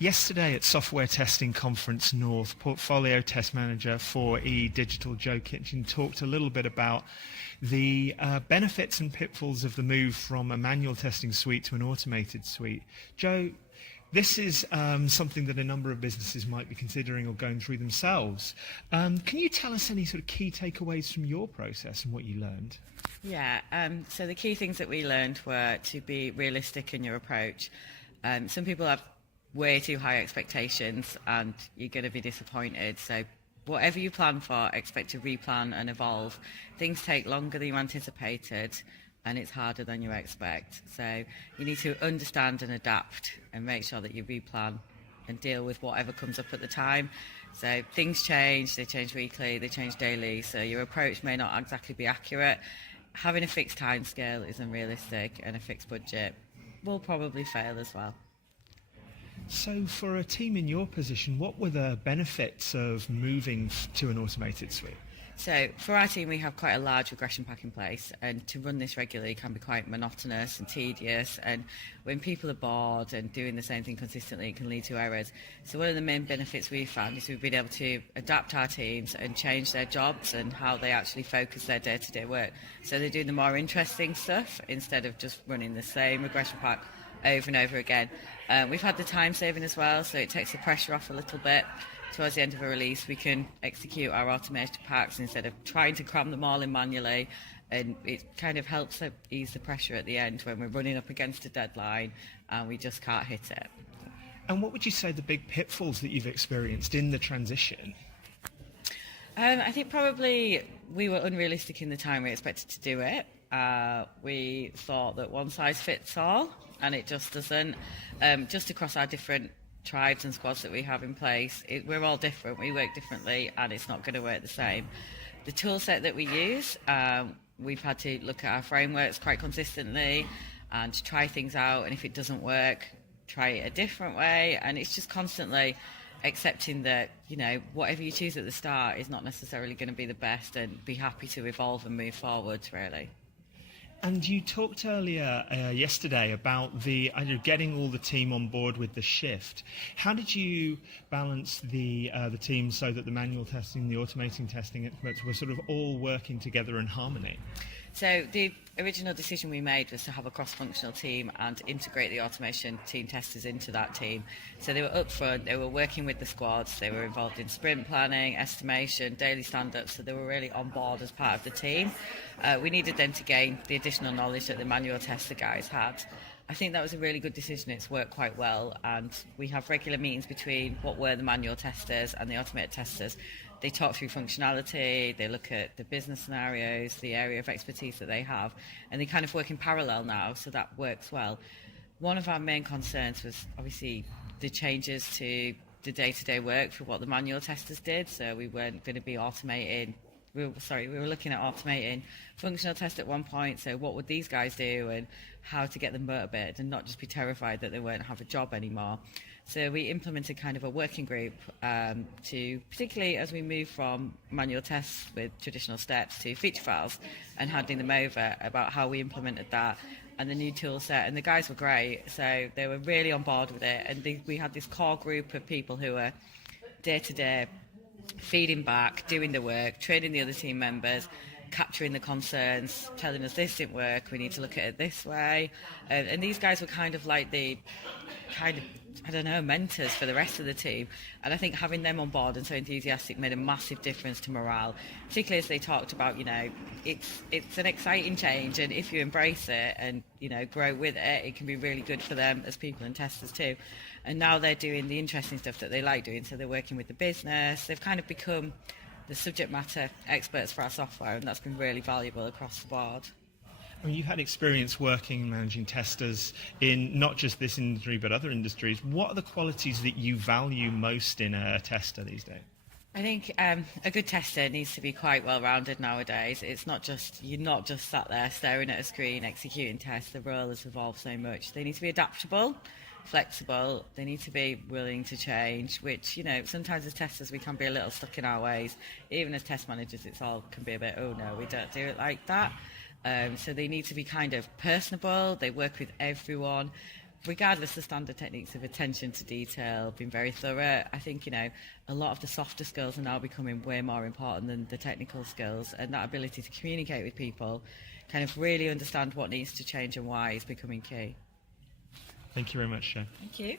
Yesterday at Software Testing Conference North, Portfolio Test Manager for eDigital Joe Kitchen talked a little bit about the benefits and pitfalls of the move from a manual testing suite to an automated suite. Joe, this is something that a number of businesses might be considering or going through themselves. Can you tell us any sort of key takeaways from your process and what you learned? Yeah, so the key things that we learned were to be realistic in your approach. Some people have way too high expectations and you're going to be disappointed. So whatever you plan for, expect to replan and evolve. Things take longer than you anticipated and it's harder than you expect. So you need to understand and adapt and make sure that you replan and deal with whatever comes up at the time. So things change, they change weekly, they change daily, so your approach may not exactly be accurate. Having a fixed time scale is unrealistic and a fixed budget will probably fail as well. So for a team in your position, what were the benefits of moving to an automated suite? So for our team, we have quite a large regression pack in place, and to run this regularly can be quite monotonous and tedious, and when people are bored and doing the same thing consistently, it can lead to errors. So one of the main benefits we've found is we've been able to adapt our teams and change their jobs and how they actually focus their day-to-day work. So they're doing the more interesting stuff instead of just running the same regression pack over and over again. We've had the time saving as well, so it takes the pressure off a little bit. Towards the end of a release, we can execute our automated packs instead of trying to cram them all in manually, and it kind of helps ease the pressure at the end when we're running up against a deadline and we just can't hit it. And what would you say the big pitfalls that you've experienced in the transition? I think probably we were unrealistic in the time we expected to do it. We thought that one size fits all, and it just doesn't. Just across our different tribes and squads that we have in place, we're all different, we work differently, and it's not going to work the same. The tool set that we use, we've had to look at our frameworks quite consistently and try things out, and if it doesn't work, try it a different way, and it's just constantly accepting that, whatever you choose at the start is not necessarily going to be the best, and be happy to evolve and move forward, really. And you talked earlier yesterday about the getting all the team on board with the shift. How did you balance the team so that the manual testing, the automating testing experts were sort of all working together in harmony? So the original decision we made was to have a cross-functional team and integrate the automation team testers into that team. So they were up front, they were working with the squads, they were involved in sprint planning, estimation, daily stand-ups, so they were really on board as part of the team. We needed them to gain the additional knowledge that the manual tester guys had. I think that was a really good decision. It's worked quite well, and we have regular meetings between what were the manual testers and the automated testers. They talk through functionality, they look at the business scenarios, the area of expertise that they have, and they kind of work in parallel now, so that works well. One of our main concerns was obviously the changes to the day-to-day work for what the manual testers did, so we weren't going to be automating. We were looking at automating functional tests at one point, so what would these guys do and how to get them motivated and not just be terrified that they won't have a job anymore. So we implemented kind of a working group to, particularly as we move from manual tests with traditional steps to feature files and handing them over, about how we implemented that and the new tool set. And the guys were great, so they were really on board with it. And we had this core group of people who were day-to-day feeding back, doing the work, training the other team members, capturing the concerns, telling us this didn't work, we need to look at it this way. And these guys were kind of like mentors for the rest of the team. And I think having them on board and so enthusiastic made a massive difference to morale, particularly as they talked about, it's an exciting change, and if you embrace it and, grow with it, it can be really good for them as people and testers too. And now they're doing the interesting stuff that they like doing, so they're working with the business. They've kind of become the subject matter experts for our software, and that's been really valuable across the board. I mean, you've had experience working and managing testers in not just this industry but other industries. What are the qualities that you value most in a tester these days? I think a good tester needs to be quite well-rounded nowadays. You're not just sat there staring at a screen executing tests. The role has evolved so much. They need to be adaptable, flexible. They need to be willing to change, which, sometimes as testers we can be a little stuck in our ways. Even as test managers, it's all can be a bit, oh no, we don't do it like that. So they need to be kind of personable. They work with everyone. regardless of standard techniques of attention to detail, being very thorough, I think, a lot of the softer skills are now becoming way more important than the technical skills, and that ability to communicate with people, kind of really understand what needs to change and why is becoming key. Thank you very much, Jo. Thank you.